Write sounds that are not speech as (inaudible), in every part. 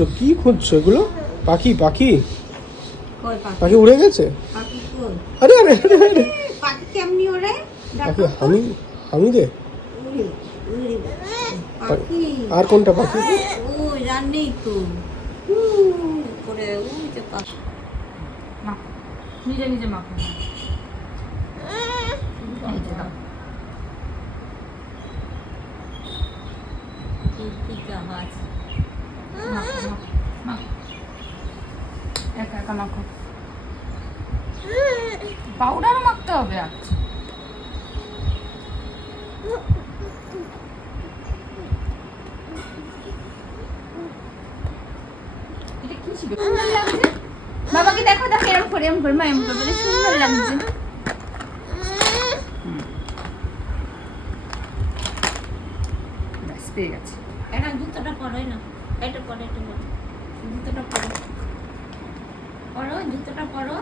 খুঁজছো? কি খুঁজছো এগুলো? পাখি পাখি? পাখি? উড়ে গেছে? আরে আরে আরে আরে। পাখি কেমনি ওরে পাখি হামি হামি দে। উড়ি উড়ি। পাখি। আর কোনটা পাখি? ওই জানেই তো। করে ওই যে পাখি। মাখো নিজে নিজে কি মাখো। একা একা মাখো। পাউডারও মাখতে হবে আচ্ছা দেখো দেখো, এরম করে এরম করে, মা, এরম করে সুন্দর লাগছে। পেয়ে জুতোটা পরোই না। এটা পরে জুতোটা পরো। পরো জুতোটা পরো।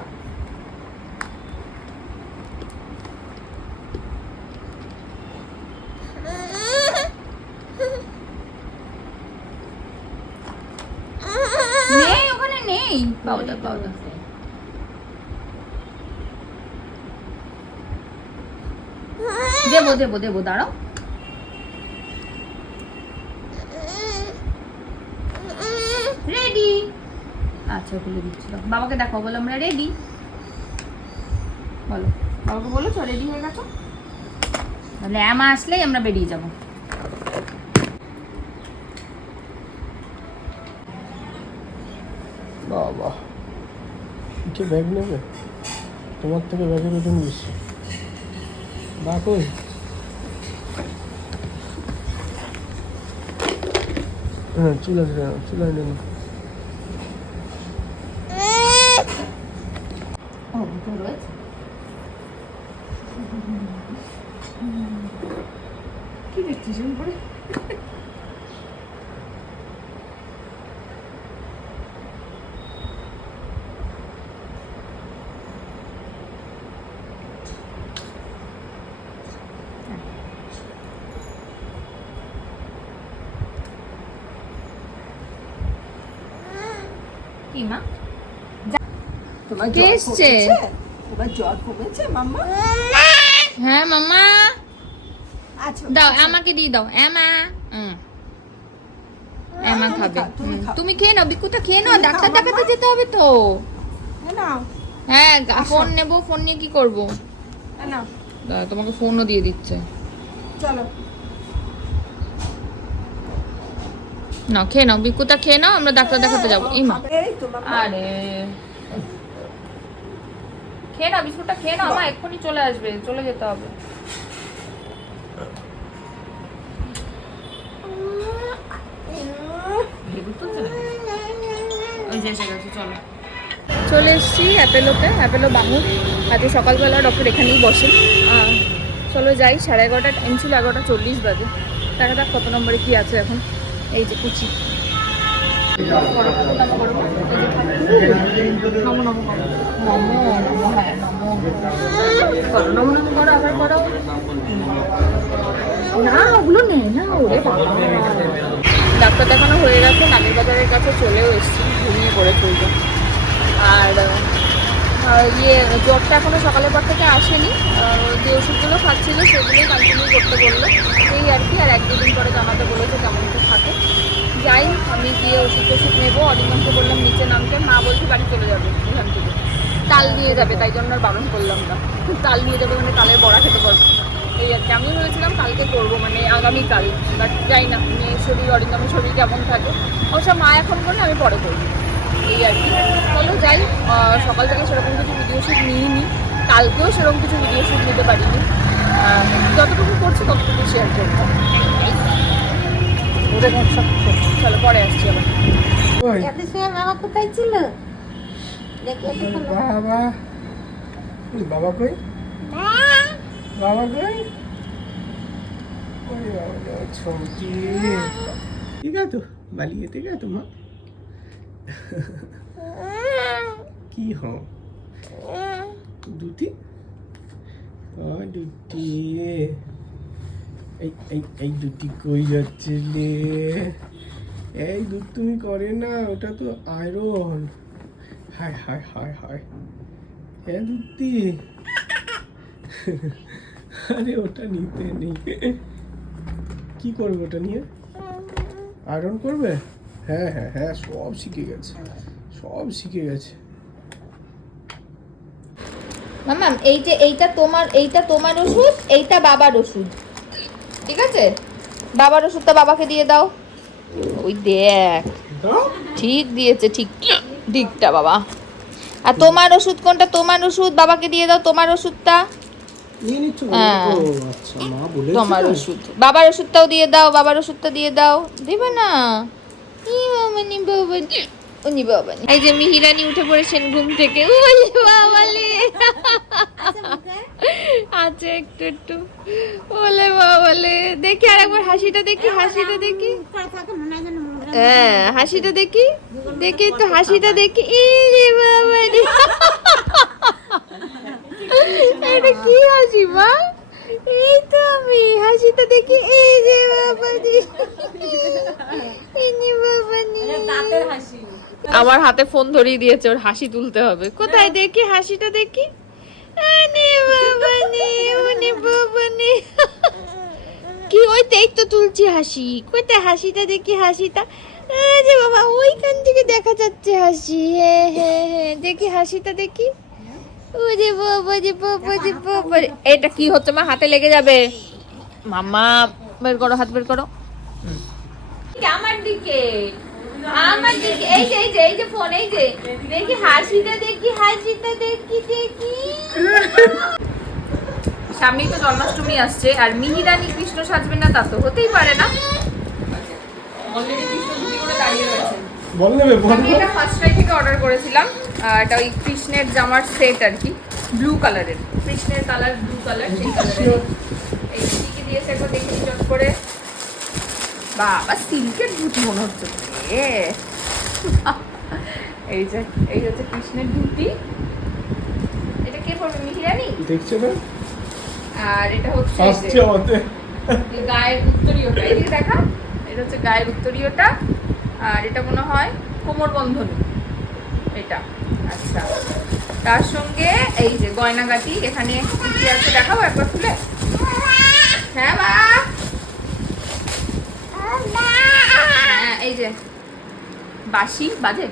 দেবো দেবো দেবো দাঁড়াও রেডি আচ্ছা ওগুলো দিচ্ছিল বাবাকে দেখো বলো আমরা রেডি বলো। বাবাকে বলো চ রেডি হয়ে গেছো? তাহলে অ্যামা আসলেই আমরা বেরিয়ে যাব। বাবা তোমার থেকে বা নেন ও দুটো রয়েছে? কি দেখছিস উপরে কি মা? তোমার কে এসছে? তোমার জ্বর কমেছে মাম্মা? হ্যাঁ মামা আচ্ছা দাও আমাকে দিয়ে দাও। এমা। হুম এমা খাবে। তুমি খেয়ে নাও বিকুটা খেয়ে নাও ডাক্তার দেখাতে যেতে হবে তো। হ্যাঁ ফোন নেব ফোন নিয়ে কি করব? তোমাকে ফোনও দিয়ে দিচ্ছে। চলো। নাও খেয়ে নাও বিকুটা খেয়ে নাও আমরা ডাক্তার দেখাতে যাব। এই মা। এই তো মাম্মা। আরে। খেয়ে নাও বিস্কুটটা খেয়ে নাও মা এক্ষুনি চলে আসবে চলে যেতে হবে। চলো। এসেছি অ্যাপেলোতে অ্যাপেলো বাঙুর আজকে সকালবেলা ডক্টর এখানেই আহ, চলো যাই সাড়ে এগারোটা টাইম ছিল এগারোটা চল্লিশ বাজে। দেখা যাক কত নম্বরে কি আছে এখন। এই যে কুচি। না ওগুলো নেই না। ডাক্তার দেখানো হয়ে গেছে, নাগের বাজারের কাছে চলেও এসেছি, ঘুমিয়ে পড়ে চলবে আর ইয়ে জ্বরটা এখনও সকালের পর থেকে আসেনি। যে ওষুধগুলো খাচ্ছিল সেগুলোই কন্টিনিউ করতে বলল। এই আর কি, আর এক দুদিন পরে জানাতে বলেছে কেমন থাকে। যাই, আমি গিয়ে ওষুধ টষুধ নেব অরিন্দমকে বললাম নিচে নামতে, মা বলছে বাড়ি চলে যাবে এখান থেকে। তাল নিয়ে যাবে, তাই জন্য আর বারণ করলাম না। তাল নিয়ে যাবে মানে তালের বড়া খেতে পারব। এই আর কি আমি ভেবেছিলাম কালকে করব মানে আগামীকাল বাট যাই না, মেয়ের শরীর, অরিন্দমের শরীর কেমন থাকে, অবশ্য মা এখন করলে আমি পরে করব। এই আর কি, চলো যাই সকাল থেকে সেরকম কিছু ভিডিও শ্যুট নিইনি, কালকেও সেরকম কিছু ভিডিও শ্যুট নিতে পারিনি। যতটুকু করছি ততটুকু শেয়ার করব। পরে আসছি আবার কোথায় ছিল বাবা বাবা কই বাবা কই ছোটি ঠিক আছে বালিয়ে ঠিক আছে মা কি হ দুটি দুটি এই এই এই দুটি কই যাচ্ছে রে এই দুধ তুমি করে না, ওটা তো আয়রন হায় হায় হায় হায়। হ্যাঁ দুধি আরে, ওটা নিতে নেই। কি করবে ওটা নিয়ে? আয়রন করবে? হ্যাঁ হ্যাঁ হ্যাঁ সব শিখে গেছে। সব শিখে গেছে। মামাম এই যে এইটা তোমার এইটা তোমার ওষুধ, এইটা বাবার ওষুধ। ঠিক আছে? বাবার ওষুধটা বাবাকে দিয়ে দাও। ওই দেখ। ঠিক দিয়েছে ঠিক ঠিকটা বাবা। আর তোমার ওষুধ কোনটা? তোমার ওষুধ বাবাকে দিয়ে দাও তোমার ওষুধটা। নিয়ে নিচ্ছ হ্যাঁ। ও আচ্ছা তোমার ওষুধ। বাবার ওষুধটাও দিয়ে দাও বাবার ওষুধটা দিয়ে দাও। দেবে না। উনি বাবানি এই যে মিহিরানি উঠে পড়েছেন ঘুম থেকে। ওলে বাবালে আছে একটু একটু। ওলে বাবালে দেখি আর একবার হাসিটা দেখি হাসিটা দেখি হ্যাঁ হাসিটা দেখি দেখি একটু হাসিটা দেখি বাবা এটা কি হাসি মা এই তো আমি হাসিটা দেখি এই যে বাবা রে বাবা নে। আমার হাতে ফোন ধরিয়ে দিয়েছে ওর হাসি তুলতে হবে কোথায় দেখি হাসিটা দেখি বাবা নে বাবা নে কি ওই তো তুলছি হাসি। কোথায় হাসিটা দেখি হাসিটা। আরে বাবা ওইখান থেকে দেখা যাচ্ছে হাসি। হ্যাঁ হ্যাঁ হ্যাঁ দেখি হাসিটা দেখি। ওরে বাবা রে বাবা রে বাবা। এটা কি হচ্ছে মা? হাতে লেগে যাবে। মামা বের করো হাত বের করো। আমার দিকে। আমার দিকে। এই যে এই যে এই যে ফোন এই যে। দেখি হাসিটা দেখি হাসিটা দেখি দেখি। সামনেই তো জন্মাষ্টমী আসছে আর মিহিরানি কৃষ্ণ সাজবে না তা তো হতেই পারে না। আমি এটা ফার্স্ট ট্রাই থেকে অর্ডার করেছিলাম এটা ওই কৃষ্ণের জামার সেট আর কি ব্লু কালারের কৃষ্ণের কালার ব্লু কালার সেই কালারের এই কি দিয়েছে একবার দেখি চট করে। বাবা সিল্কের ধুতি মনে হচ্ছে এই যে এই হচ্ছে কৃষ্ণের ধুতি। এটা কে পরবে মিহিরানি দেখছ না আর এটা হচ্ছে গায়ের উত্তরীয়টা। এদিকে দেখা এটা হচ্ছে গায়ের উত্তরীয়টা। আর এটা মনে হয় কোমর বন্ধনী এটা আচ্ছা। তার সঙ্গে এই যে গয়নাগাটি এখানে কি আছে দেখাবো একবার খুলে। হ্যাঁ মা। হ্যাঁ এই যে বাসি বাজে?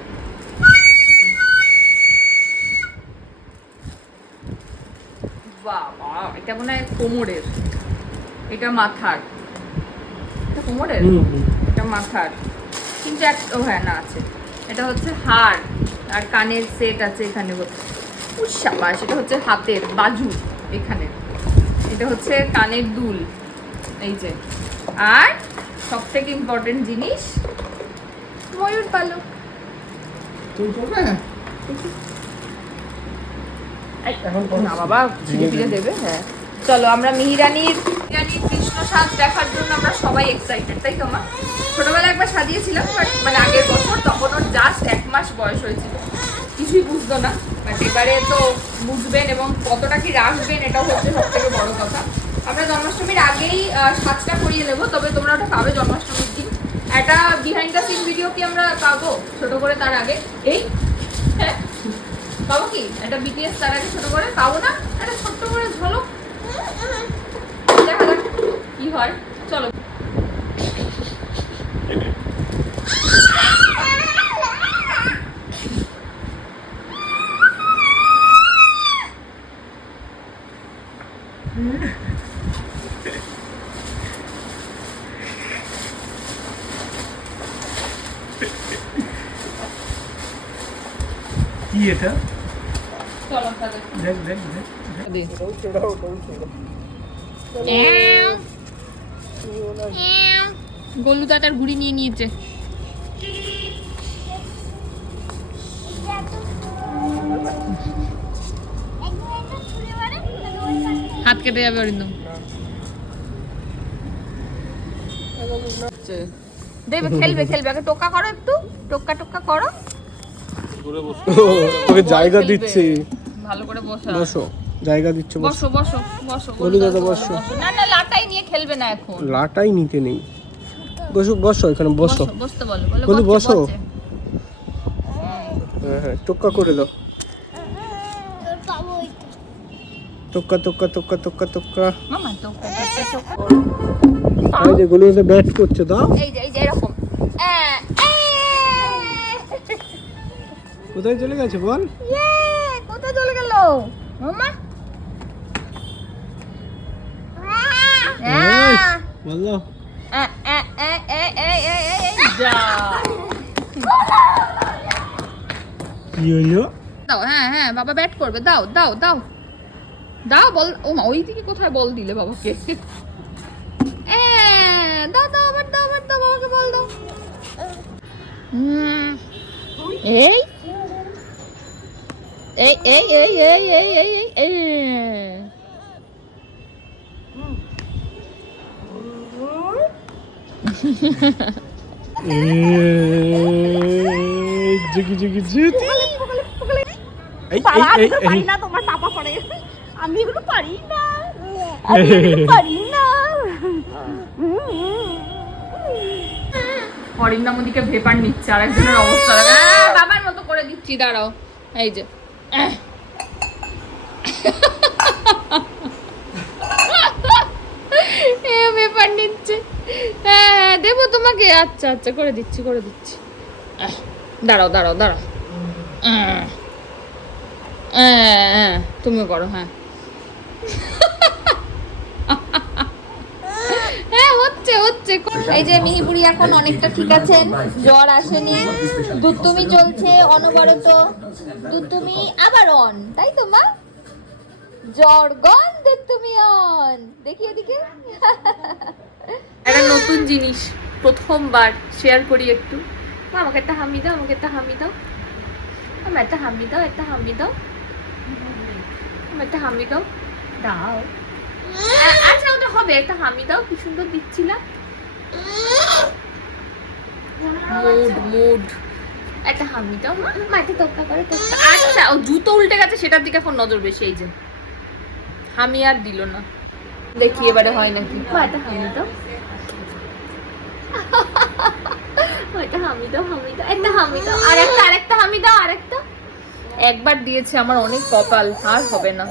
বাবা এটা মনে হয় কোমরের। এটা মাথার। এটা কোমরের। এটা মাথার। কিন্তু এক ও হ্যাঁ না আছে। এটা হচ্ছে হাড়। আর কানের সেট আছে এখানে উসাবা সেটা হচ্ছে হাতের বাজু এখানে। এটা হচ্ছে কানের দুল। এই যে। আর সব থেকে ইম্পর্টেন্ট জিনিস ময়ূর পালক। হ্যাঁ। চলো, আমরা মিহিরানির মিহিরানির কৃষ্ণ সাজ দেখার জন্য আমরা সবাই এক্সাইটেড তাই তো, মা? ছোটবেলায় একবার সাজিয়েছিলাম বাট মানে আগের বছর তখন ওর জাস্ট এক মাস বয়স হয়েছিল। কিছুই বুঝতো না বাট এবারে তো বুঝবেন এবং কতটা কি রাখবেন এটাও হচ্ছে সব থেকে বড় কথা। আমরা জন্মাষ্টমীর আগেই সাজটা করিয়ে নেব, তবে তোমরা ওটা পাবে জন্মাষ্টমীর দিন। একটা বিহাইন্ড দ্য সিন ভিডিও কি আমরা পাবো? ছোট করে তার আগে। এই হ্যাঁ। পাবো কি? একটা বিটিএস তার আগে ছোট করে পাবো না? একটা ছোট্ট করে ঝলক দেখা যাক কি হয়। চলো। এটা? দেখ দেখ দেখ ওটাও ছেড়া গোলু দাদার ঘুড়ি নিয়ে নিয়েছে। হাত কেটে যাবে অরিন্দম। দেবে খেলবে খেলবে। আগে টোকা করো একটু। টোকা টোকা করো। তোকে জায়গা দিচ্ছি। ভালো করে বসো বসো জায়গা দিচ্ছ বসো। বসো বসো গোলু দাদা বসো। না না লাটাই নিয়ে খেলবে না এখন। লাটাই নিতে নেই। বসো বসো এখানে বসো। বসো বসতে বলো বসো। হ্যাঁ হ্যাঁ টোক্কা করে দাও। টোক্কা টোক্কা টোক্কা টোক্কা টোক্কা। মামা এই যে ব্যাট করছে দাও। এই যে এই যে এরকম। কোথায় চলে গেছে বল? ইয়ে, কোথায় চলে গেল? মামা হ্যাঁ হ্যাঁ বাবা ব্যাট করবে। দাও দাও দাও। দাও বল। ও মা ওই দিকে কোথায় বল দিলে বাবাকে? দাও দাও আবার দাও আবার দাও বাবাকে বল দাও। এই এই (laughs) আমি এগুলো পারি না। মোদিকে ভেপার নিচ্ছে আর একজনের অবস্থা বাবার মতো করে দিচ্ছি দাঁড়াও। এই যে। ভেপার নিচ্ছে। হ্যাঁ হ্যাঁ দেবো তোমাকে। আচ্ছা আচ্ছা করে দিচ্ছি করে দিচ্ছি। দাঁড়াও দাঁড়াও দাঁড়াও। আহ। হ্যাঁ হ্যাঁ তুমিও করো হ্যাঁ হ্যাঁ হচ্ছে হচ্ছে। এই যে মিহিপুরি এখন অনেকটা ঠিক আছেন জ্বর আসেনি দুধ তুমি চলছে অনবরত দুধ তুমি আবার অন তাই তো মা? জ্বর গন দুধ তুমি অন দেখি এদিকে। একটা নতুন জিনিস প্রথমবার শেয়ার করি একটু। মা, আমাকে একটা হামি দাও আমাকে একটা হামি দাও। আমার একটা হামি দাও একটা হামি দাও। আমার একটা হামি দাও। দাও। আচ্ছা ওটা হবে। একটা হামি দাও কি সুন্দর দিচ্ছিলাম মুড মুড একটা হামি দাও মা। মা একটা তোকা করে আচ্ছা ও জুতো উল্টে গেছে সেটার দিকে এখন নজর বেশি এই যে। হামি আর দিল না। দেখি এবারে হয় নাকি। একটা হামি দাও। একটা হামি দাও হামি দাও একটা হামি দাও। আর একটা আরেকটা হামি দাও আরেকটা। একবার দিয়েছে আমার অনেক কপাল আর হবে না।